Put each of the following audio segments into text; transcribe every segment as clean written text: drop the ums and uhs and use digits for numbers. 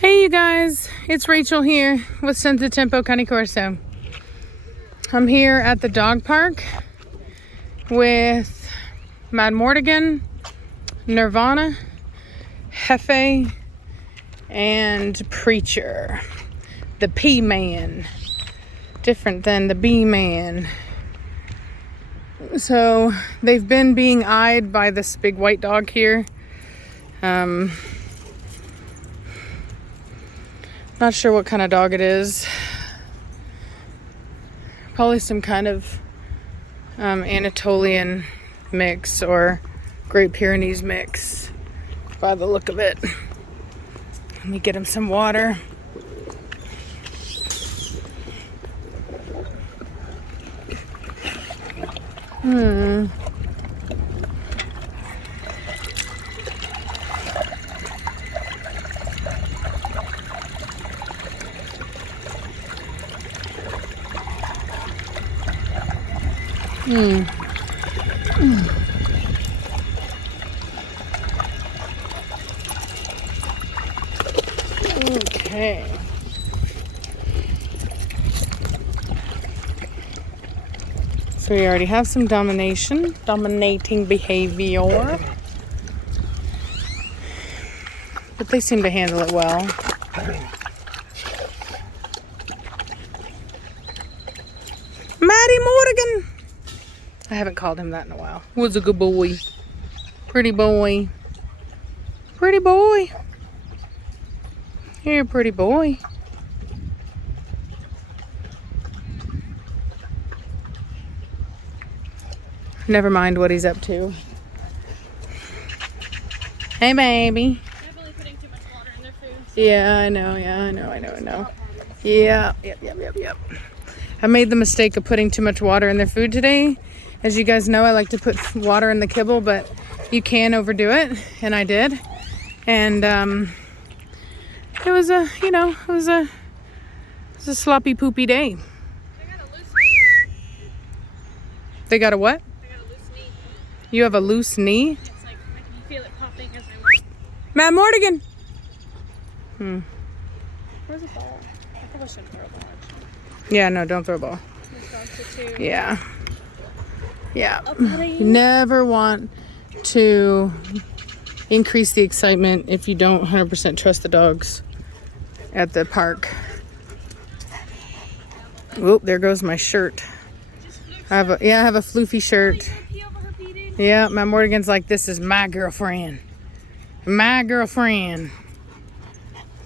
Hey you guys, it's Rachel here with Senza Tempo Cane Corso. I'm here at the dog park with Mad Mortigan, Nirvana, Hefe, and Preacher, the P-Man, different than the B-Man. So they've been being eyed by this big white dog here. Not sure what kind of dog it is. Probably some kind of Anatolian mix or Great Pyrenees mix by the look of it. Let me get him some water. Okay. So we already have some dominating behavior. But they seem to handle it well. Matty Mortigan! I haven't called him that in a while. Was a good boy. Pretty boy. Pretty boy. You're a pretty boy. Never mind what he's up to. Hey, baby. They're really putting too much water in their food. Yeah, I know. Yeah, yep. I made the mistake of putting too much water in their food today. As you guys know, I like to put water in the kibble, but you can overdo it, and I did. And it was a sloppy poopy day. They got a loose knee. They got a what? They got a loose knee. You have a loose knee? It's like I can feel it popping as I walk. Matt Mortigan! Where's the ball? I probably shouldn't throw a ball. Yeah, no, don't throw a ball. This dog's a 2. Yeah. Oh, buddy. You never want to increase the excitement if you don't 100% trust the dogs at the park. Whoop, there goes my shirt. I have a floofy shirt. He overheated. Yeah, my Mortigan's like, this is my girlfriend. My girlfriend.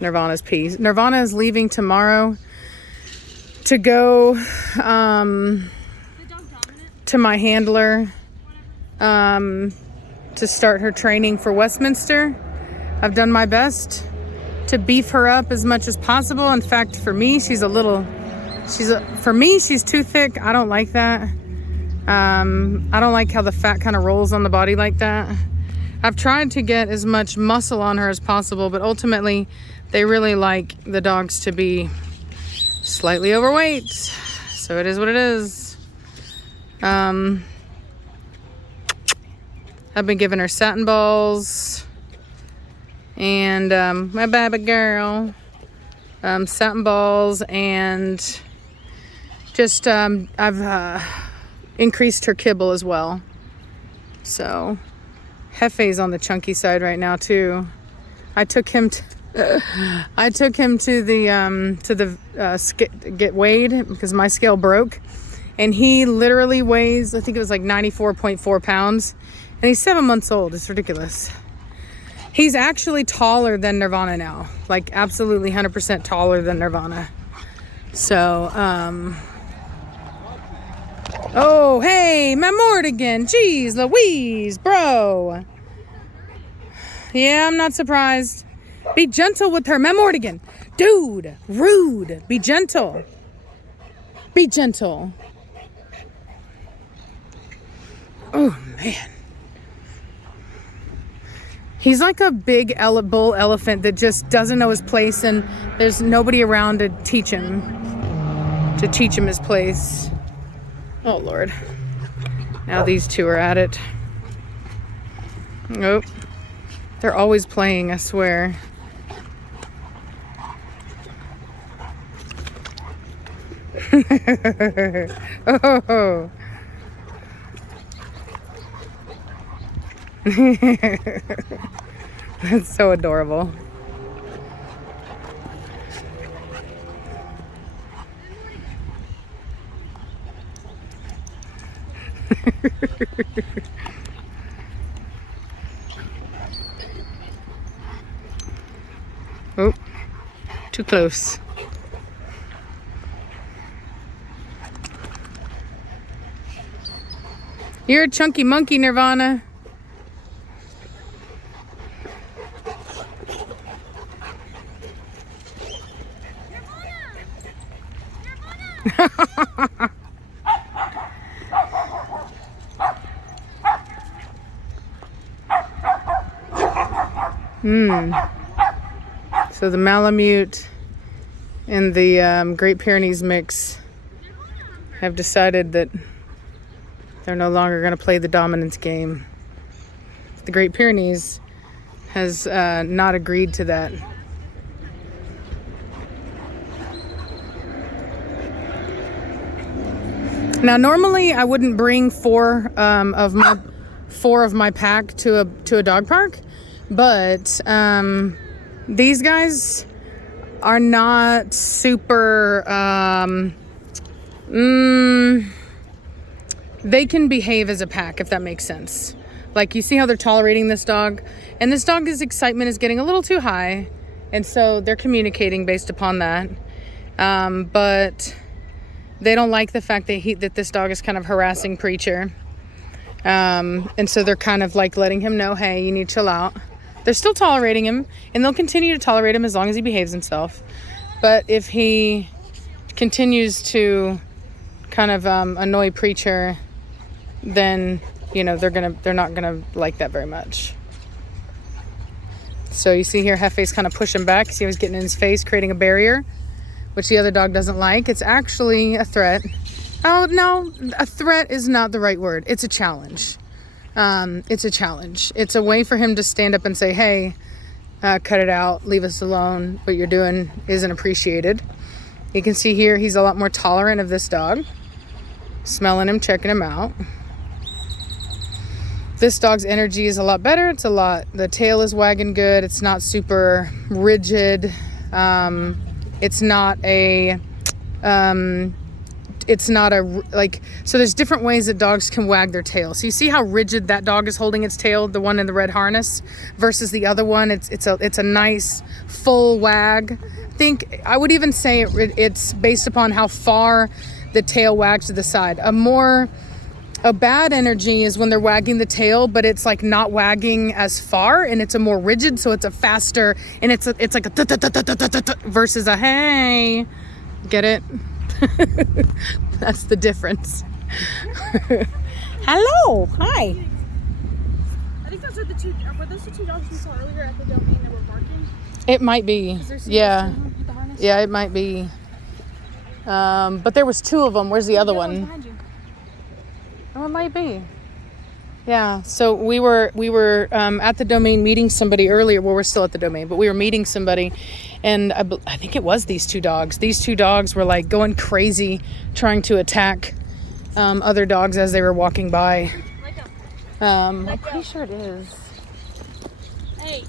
Nirvana's peas. Nirvana is leaving tomorrow to go The dog dominant. to my handler to start her training for Westminster. I've done my best to beef her up as much as possible. In fact, for me, she's too thick. I don't like that. I don't like how the fat kind of rolls on the body like that. I've tried to get as much muscle on her as possible, but ultimately they really like the dogs to be slightly overweight. So it is what it is. I've been giving her satin balls and my baby girl, satin balls, and just I've increased her kibble as well. So Hefe's on the chunky side right now too. I took him to get weighed because my scale broke, and he literally weighs, I think it was like 94.4 pounds, and he's 7 months old. It's ridiculous. He's actually taller than Nirvana now, like absolutely 100% taller than Nirvana. So oh hey, my Mortigan, jeez Louise, bro. Yeah, I'm not surprised. Be gentle with her, my Mortigan. Dude, rude. Be gentle. Be gentle. Oh man. He's like a big bull elephant that just doesn't know his place, and there's nobody around to teach him his place. Oh Lord. Now these two are at it. Nope. They're always playing, I swear. Oh. That's so adorable. Oh, too close. You're a chunky monkey, Nirvana. So the Malamute and the Great Pyrenees mix have decided that they're no longer going to play the dominance game. The Great Pyrenees has not agreed to that. Now, normally I wouldn't bring four of my pack to a dog park, but these guys are not super. They can behave as a pack, if that makes sense. Like, you see how they're tolerating this dog, and this dog's excitement is getting a little too high, and so they're communicating based upon that. But they don't like the fact that this dog is kind of harassing Preacher. And so they're kind of like letting him know, hey, you need to chill out. They're still tolerating him, and they'll continue to tolerate him as long as he behaves himself. But if he continues to kind of annoy Preacher, then, you know, they're not gonna like that very much. So you see here, Hefe's kind of pushing back. See how he's getting in his face, creating a barrier, which the other dog doesn't like. It's actually a threat. Oh, no, a threat is not the right word. It's a challenge. It's a challenge. It's a way for him to stand up and say, hey, cut it out, leave us alone. What you're doing isn't appreciated. You can see here, he's a lot more tolerant of this dog. Smelling him, checking him out. This dog's energy is a lot better. The tail is wagging good. It's not super rigid. It's not a, so there's different ways that dogs can wag their tail. So you see how rigid that dog is holding its tail, the one in the red harness, versus the other one. It's a nice full wag. I would even say it's based upon how far the tail wags to the side. A bad energy is when they're wagging the tail, but it's like not wagging as far, and it's a more rigid, so it's a faster, and it's like a versus a hey. Get it? That's the difference. Hello. Hi. I think those are the two. Were those the two dogs we saw earlier at the domain that were barking? It might be. Yeah. Yeah, it might be. But there was two of them. Where's the other one? Behind you. Oh, it might be. Yeah. So we were at the domain meeting somebody earlier. Well, we're still at the domain, but we were meeting somebody, and I think it was these two dogs. These two dogs were like going crazy, trying to attack other dogs as they were walking by. I'm pretty sure it is. Hey.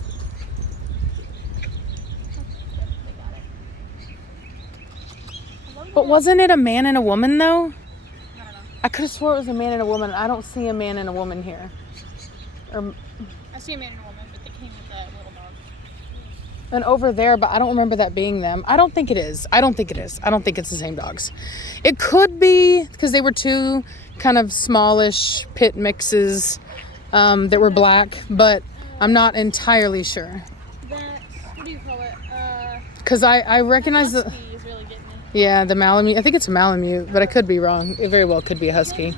But wasn't it a man and a woman though? I could have swore it was a man and a woman. I don't see a man and a woman here. I see a man and a woman, but they came with that little dog. And over there, but I don't remember that being them. I don't think it is. I don't think it's the same dogs. It could be because they were two kind of smallish pit mixes that were black, but I'm not entirely sure. What do you call it? Because I recognize the... Husky is really getting me. Yeah, the Malamute. I think it's a Malamute, but I could be wrong. It very well could be a Husky.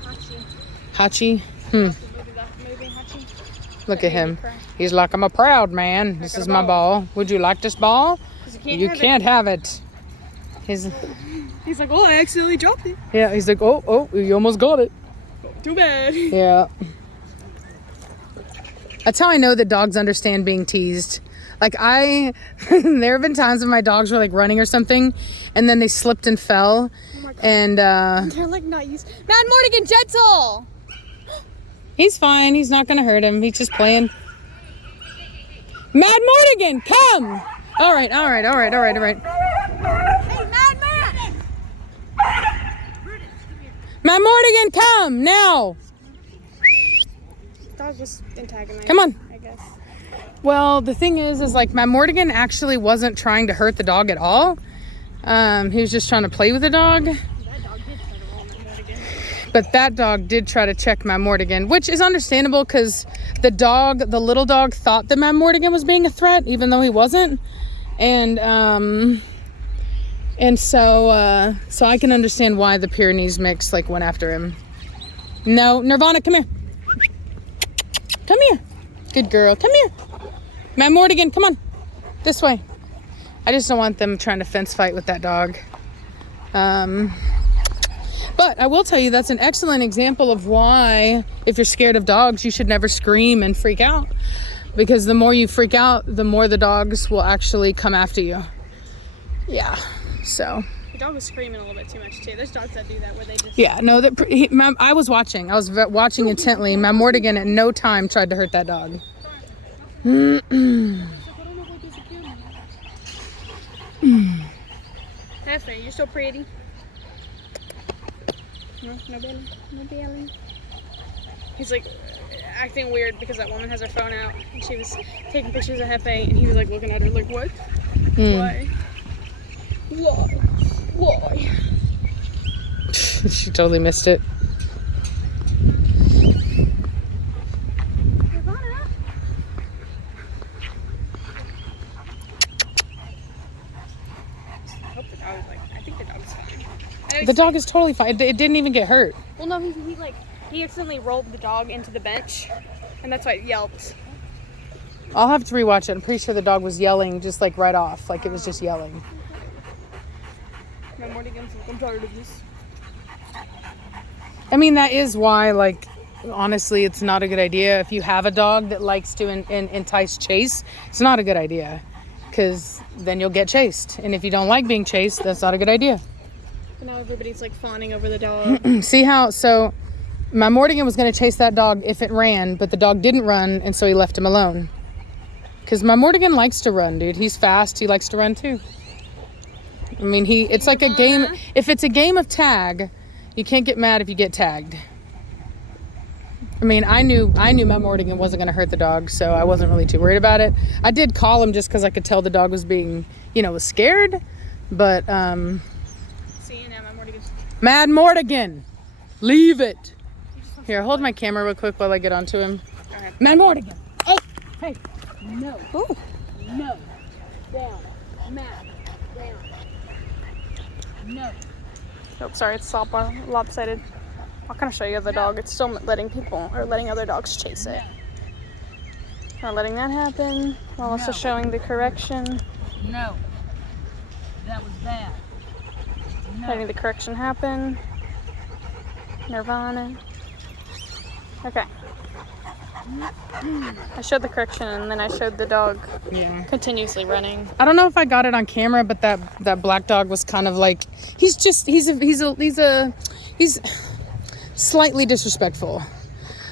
Hachi? Look at him. He's like, I'm a proud man. This is my ball. Would you like this ball? You can't have it. He's like, oh, I accidentally dropped it. Yeah, he's like, oh, you almost got it. Too bad. Yeah. That's how I know that dogs understand being teased. Like there have been times when my dogs were like running or something, and then they slipped and fell, And They're like not used. Mad Mortigan, gentle. he's fine. He's not going to hurt him. He's just playing. Mad Mortigan, come! All right. Hey, Mad Matt. Mad Mortigan, come now! Dog was antagonizing. Come on. I guess. Well, the thing is like Mad Mortigan actually wasn't trying to hurt the dog at all. He was just trying to play with the dog. That dog did try to roll Mad Mortigan. But that dog did try to check Mad Mortigan, which is understandable because the little dog thought that Mad Mortigan was being a threat, even though he wasn't. And so I can understand why the Pyrenees mix like went after him. No, Nirvana, come here. Come here. Good girl. Come here. Mad Mortigan, come on. This way. I just don't want them trying to fence fight with that dog. But I will tell you that's an excellent example of why, if you're scared of dogs, you should never scream and freak out. Because the more you freak out, the more the dogs will actually come after you. Yeah, so. The dog was screaming a little bit too much too. There's dogs that do that where they just. Yeah, no, I was watching. I was watching intently. Mad Mortigan at no time tried to hurt that dog. Hefe, you're so pretty. No belly. He's like acting weird because that woman has her phone out and she was taking pictures of Hefe and he was like looking at her like, what? Why? She totally missed it. I think the dog's fine. The dog is totally fine. It didn't even get hurt. Well, no, he accidentally rolled the dog into the bench, and that's why it yelped. I'll have to rewatch it. I'm pretty sure the dog was yelling just like right off. Like it was just yelling. No more against I'm tired of this. I mean, that is why, like, honestly, it's not a good idea. If you have a dog that likes to entice chase, it's not a good idea. Because then you'll get chased. And if you don't like being chased, that's not a good idea. But now everybody's like fawning over the dog. See how, so Mad Mortigan was going to chase that dog if it ran, but the dog didn't run, and so he left him alone. Because Mad Mortigan likes to run, dude. He's fast. He likes to run too. I mean, it's like a game. If it's a game of tag, you can't get mad if you get tagged. I mean, I knew Mad Mortigan wasn't going to hurt the dog, so I wasn't really too worried about it. I did call him just because I could tell the dog was being, was scared. But, See you now, Mad Mortigan. Mad Mortigan, leave it. Here, hold my camera real quick while I get onto him. Go ahead. Mad Mortigan. Hey. No. Ooh. No. Down. Mad. Down. No. Oh, sorry, it's lopsided. I'll kind of show you the dog. It's still letting other dogs chase it. We're letting that happen while also showing the correction. No. That was bad. Letting the correction happen. Nirvana. Okay. I showed the correction and then I showed the dog continuously running. I don't know if I got it on camera, but that black dog was kind of like he's slightly disrespectful.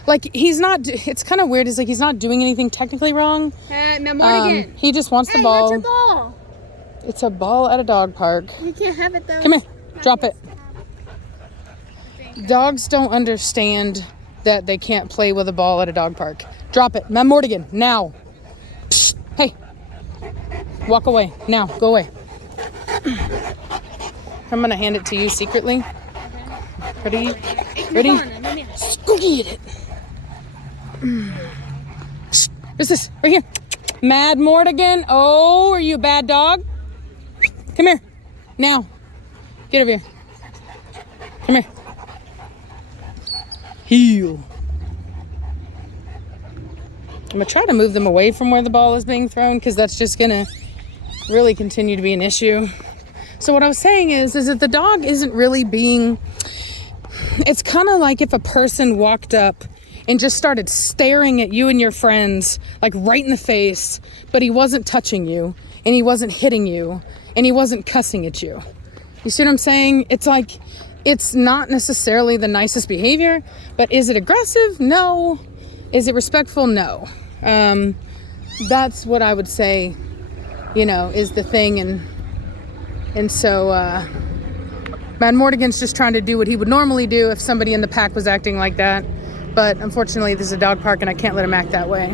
Like he's not. It's kind of weird. It's like he's not doing anything technically wrong. Hey, Mad Mortigan. He just wants the Hey, ball. that's your ball. It's a ball at a dog park. You can't have it though. Come here. Drop it. Dogs don't understand that they can't play with a ball at a dog park. Drop it. Mad Mortigan, now. Psst. Hey. Walk away. Now. Go away. I'm going to hand it to you secretly. Ready? Ready? Squeeze it. What's this? Right here. Mad Mortigan. Oh, are you a bad dog? Come here. Now. Get over here. Come here. Heel. I'm going to try to move them away from where the ball is being thrown because that's just going to really continue to be an issue. So what I was saying is that the dog isn't really being... It's kind of like if a person walked up and just started staring at you and your friends, like right in the face, but he wasn't touching you, and he wasn't hitting you, and he wasn't cussing at you. You see what I'm saying? It's like, it's not necessarily the nicest behavior, but is it aggressive? No. Is it respectful? No. That's what I would say, you know, is the thing. And so, Mad Mortigan's just trying to do what he would normally do if somebody in the pack was acting like that. But unfortunately, this is a dog park and I can't let him act that way.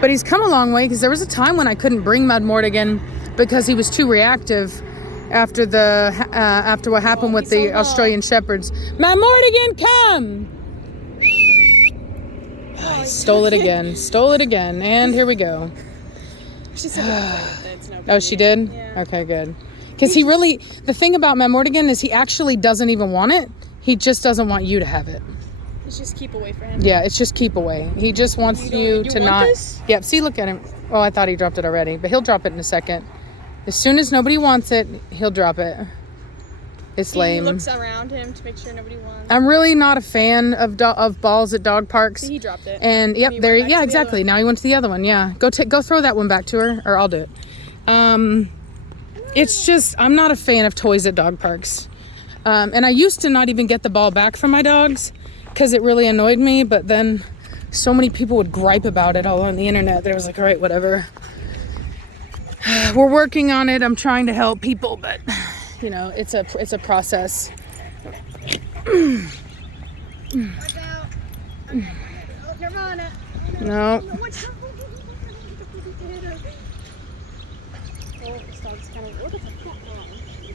But he's come a long way, because there was a time when I couldn't bring Mad Mortigan because he was too reactive after what happened with the Australian Shepherds. Mad Mortigan, come! Stole it again. And here we go. She said it's no big Oh, she did? Yeah. Okay, good. Because the thing about Mad Mortigan is he actually doesn't even want it. He just doesn't want you to have it. It's just keep away from him. Yeah, it's just keep away. He just wants you to want not. This? Yep, see, look at him. Oh, I thought he dropped it already, but he'll drop it in a second. As soon as nobody wants it, he'll drop it. It's lame. He looks around him to make sure nobody wants. I'm really not a fan of balls at dog parks. See, he dropped it. And yep, He there. went back Yeah, to the exactly. other Now he went to the other one. Yeah, go throw that one back to her, or I'll do it. It's just, I'm not a fan of toys at dog parks. And I used to not even get the ball back from my dogs because it really annoyed me. But then so many people would gripe about it all on the internet that I was like, all right, whatever. We're working on it. I'm trying to help people, but you know, it's a process. No.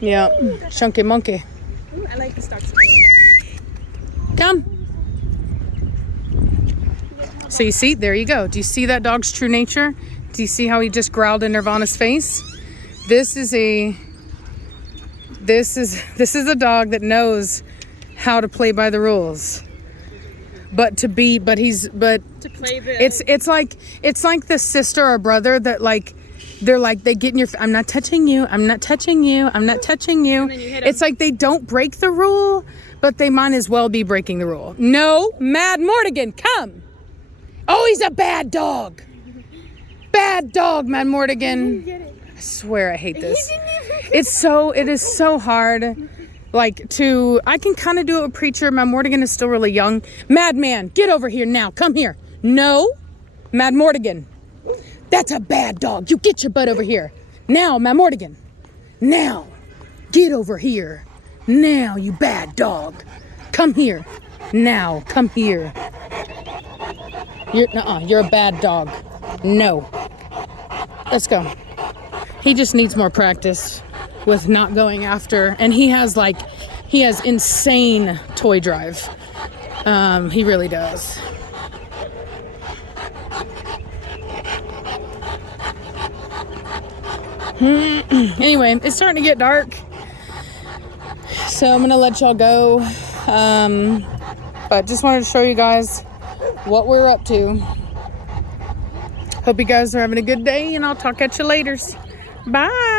Yeah, chunky monkey. I like this dog. Come. So you see, there you go. Do you see that dog's true nature? Do you see how he just growled in Nirvana's face? This is a dog that knows how to play by the rules. But to play it's like the sister or brother that they get in your, I'm not touching you, I'm not touching you, I'm not touching you. And then you hit 'em. It's like they don't break the rule, but they might as well be breaking the rule. No, Mad Mortigan, come. Oh, he's a bad dog. Bad dog, Mad Mortigan. I swear I hate this. It is so hard. I can kind of do it with Preacher. Mad Mortigan is still really young. Madman, get over here now. Come here. No, Mad Mortigan. That's a bad dog. You get your butt over here. Now, Mad Mortigan. Now, get over here. Now, you bad dog. Come here. Now, come here. You're a bad dog. No. Let's go. He just needs more practice with not going after, and he has insane toy drive. He really does. Anyway, it's starting to get dark, so I'm gonna let y'all go. But just wanted to show you guys what we're up to. Hope you guys are having a good day, and I'll talk at you later. Bye.